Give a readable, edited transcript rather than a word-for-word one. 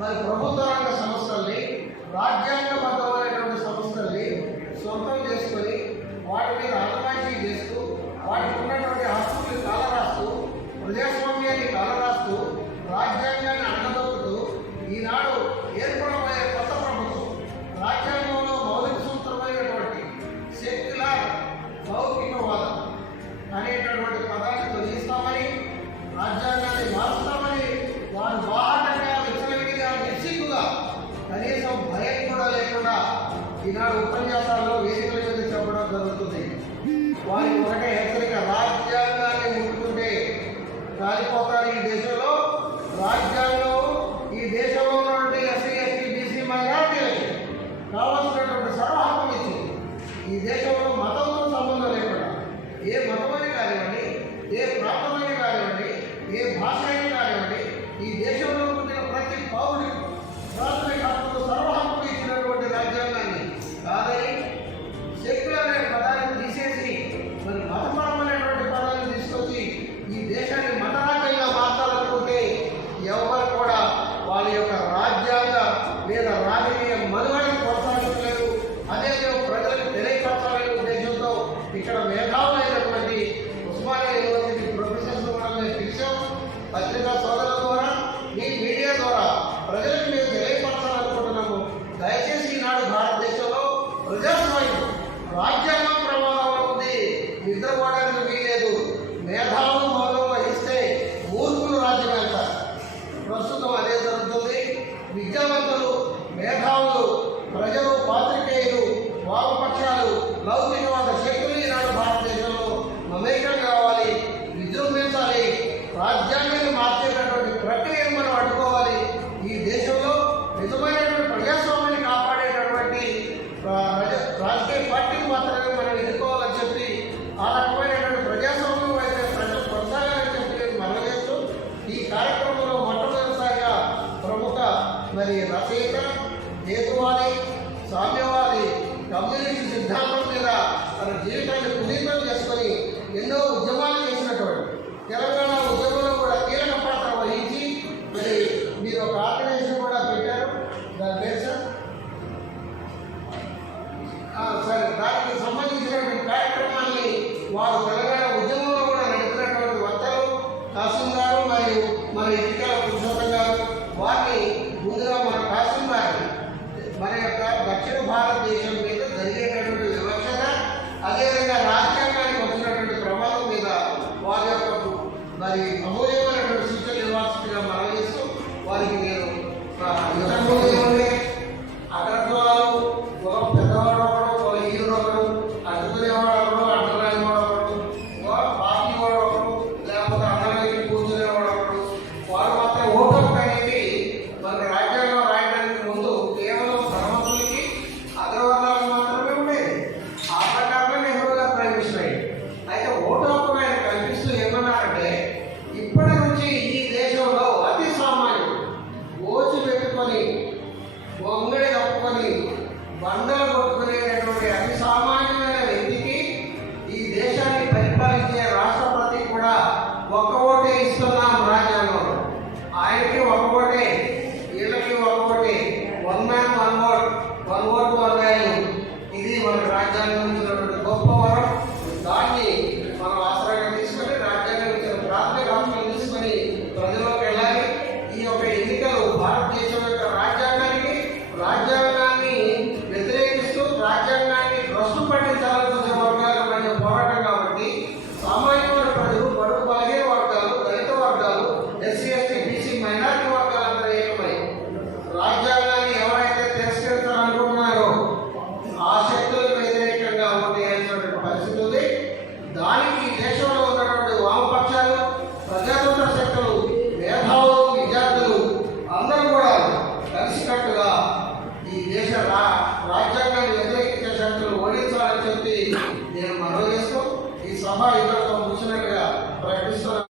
మరి ప్రభుత్వ రంగ సంస్థల్ని, రాజ్యాంగబద్ధమైనటువంటి సంస్థల్ని సొంతం చేసుకొని వాటి మీద ఆత్మహత్య చేస్తూ వాటికి ఉన్నటువంటి హక్కుల్ని కాలరాస్తూ ప్రజాస్వామ్యాన్ని కాలరాస్తూ రాజ్యాంగాన్ని అడ్డదొక్కుతూ ఈనాడు ఏర్పడబోయే కొత్త ప్రభుత్వం రాజ్యాంగంలో మౌలిక సూత్రమైనటువంటి సెక్యులర్ లౌకికవాదం అనేటటువంటి పదాన్ని తొలగిస్తామని, రాజ్యాంగాన్ని మారుస్తామని వారు బాహటంగా విచ్చలవిడిగా నిశ్చితుగా కనీసం భయం కూడా లేకుండా ఈనాడు ఉపన్యాసాల్లో వేదికల మీద చెప్పడం జరుగుతుంది. వారికి ఒకటే హెచ్చరిక: రాజ్యాంగాన్ని ముట్టుకుంటే కాలిపోతారు ఈ దేశంలో. రాజ్యాంగం ఈ దేశంలో ఉన్నటువంటి ఎస్సీ, ఎస్టీ, బీసీ మైనారిటీలకి కావాల్సినటువంటి సర్వ హక్కులు ఇచ్చింది. ఈ దేశంలో మతంతో సంబంధం లేకుండా ఏ మతమని కానివ్వండి, ఏ ప్రాంతమని కానివ్వండి, ఏ భాష అయినా కానివ్వండి, ఈ దేశంలో పుట్టిన ప్రతి పౌరుడికి ప్రాథమిక హక్కులు సర్వ హక్కులు ఇచ్చినటువంటి రాజ్యాంగాన్ని కాదని సెక్యులర్ అనే పదాన్ని తీసేసి మరి మతపరమైనటువంటి పదాన్ని తీసుకొచ్చి ఈ దేశాన్ని మతరాజ్యంగా మార్చాలనుకుంటే ఎవరు కూడా వాళ్ళ యొక్క రాజ్యాంగ లేదా రాజకీయ మనుగడని కొనసాగించలేదు. అదేవిధంగా ప్రజలకు తెలియపరచాలనే ఉద్దేశంతో ఇక్కడ మేధావులైనటువంటి ఉస్మానియా యూనివర్సిటీ ప్రొఫెసర్స్ కూడా మేము పిలిచాం. పత్రికా సోదరుల ద్వారా, మీ మీడియా ద్వారా ప్రజలకు మేము తెలియపరచాలనుకుంటున్నాము. దయచేసి ఈనాడు భారతదేశంలో ప్రజాస్వామ్యం రాజ్యాంగం ప్రమాదంలో ఉంది. నిద్రపోవడానికి వీలేదు. మేధావులు మౌనం వహిస్తే మూర్ఖులు రాజ్యం వెళ్తారు. ప్రస్తుతం అదే జరుగుతుంది. విద్యావంతులు, మేధావులు, ప్రజలు, పాత్రికేయులు, వామపక్షాలు, లౌకికవాద శక్తులు ఈనాడు భారతదేశంలో మమేకం కావాలి, విజృంభించాలి. రాజ్యాంగాన్ని మార్చేటటువంటి ప్రక్రియను మనం అడ్డుకోవాలి. ఈ దేశంలో నిజమైనటువంటి ప్రజాస్వామ్యాన్ని కాపాడేటటువంటి రాజకీయ పార్టీని మాత్రమే మనం ఎన్నుకోవాలని చెప్పి ఆ రకమైనటువంటి ప్రజాస్వామ్యం అయితే ప్రజలు కొనసాగాలని చెప్పి నేను మనవి చేస్తూ ఈ కార్యక్రమంలో మొట్టమొదటిసారిగా ప్రముఖ మరి రచయిత, హేతువాది, సామ్యవాది, కమ్యూనిస్ట్ సిద్ధాంతం మీద తన జీవితాన్ని పునీతం చేసుకొని ఎన్నో ఉద్యమాలు చేసినటువంటి తెలంగాణ ఉద్యమంలో కూడా కీలక పాత్ర వహించి మరి మీరు ఒక ఆర్గనైజేషన్ కూడా పెట్టారు. దాని పేరు సరే, దానికి సంబంధించినటువంటి కార్యక్రమాన్ని వారు తెలంగాణ ఉద్యమంలో కూడా నడిపినటువంటి వక్తలు కాసిం గారు మరియు మరి ఇటుకల పురుషోత్తం గారు. వారిని ముందుగా మన కాసిం గారిని మన యొక్క దక్షిణ భారతదేశం మీద జరిగేటటువంటి వివక్షత, అదేవిధంగా రాజ్యాంగానికి వచ్చినటువంటి ప్రమాదం మీద వారి యొక్క మరి అమూల్యమైనటువంటి సూచన యూనివర్సిటీగా మనం చేస్తూ వారికి నేను అగ్రద్వాలు ఒక పెద్దవాడు ఒకడు, ఒక హీరో ఒకడు, అడ్డుకునేవాడు ఒకడు, అడ్డురానివాడు ఒకడు, పార్టీ వాడు ఒకడు, లేకపోతే అన్నగారికి కూర్చునేవాడు ఒకడు. వారు మాత్రం ఓటు అనేది మనకి రాజ్యాంగం రాయడానికి ముందు కేవలం ధనవంతులకి, అగ్రవర్ణాలకు మాత్రమే ఉండేది. ఆ ప్రకారమే నెహ్రూ గారు ప్రవేశం అయ్యింది. అయితే ఓటు హక్కు ఆయన కల్పిస్తూ ఏమన్నారంటే, ఇప్పటి నుంచి ఈ దేశంలో అతి సామాన్యుడు ఓచి పెట్టుకొని, వంగడి కప్పుకొని, బండలు కొట్టుకునేటటువంటి అతి సామాన్యమైన వ్యక్తికి ఈ దేశాన్ని పరిపాలించే రాష్ట్రపతి కూడా ఒక్క ఓటే ఇస్తున్నాం రాజ్యాంగంలో. ఆయనకి ఒక ఓటే, వీళ్ళకి ఒక ఓటే. 1 man 1 vote, 1 vote 1 value. ఇది మన రాజ్యాంగం ఇచ్చినటువంటి గొప్ప వరం. దాన్ని మనం ఆశ్రయంగా తీసుకొని రాజ్యాంగం ఇచ్చిన ప్రాథమిక హక్కులు తీసుకొని ప్రజల్లోకి వెళ్ళాలి. ఈ యొక్క ఎన్నికలు భారతదేశం యొక్క రాజ్యాంగాన్ని వ్యతిరేకిస్తూ రాజ్యాంగాన్ని భ్రష్టు పట్టించాలనుకునే వర్గాల మధ్య పోరాటం కాబట్టి సామాన్యమైన ప్రజలు, బడుగు బలహీన వర్గాలు, దళిత వర్గాలు, ఎస్సీ, ఎస్టీ, బీసీ మైనారిటీ వర్గాలందరూ ఏకమై రాజ్యాంగాన్ని ఎవరైతే తిరస్కరించాలనుకుంటున్నారో ఆ శక్తులకు వ్యతిరేకంగా ఓటేయాల్సినటువంటి పరిస్థితి ఉంది. దానికి దేశంలో ఉన్నటువంటి వామపక్షాలు, ప్రజాతంత్ర శక్తులు, మేధావులు, విద్యార్థులు అందరూ కూడా కలిసికట్టుగా ఈ దేశ రాజ్యాంగాన్ని వ్యతిరేకించే శక్తులు ఓడించాలని చెప్పి నేను మనవి చేస్తూ ఈ సభ ఇక్కడ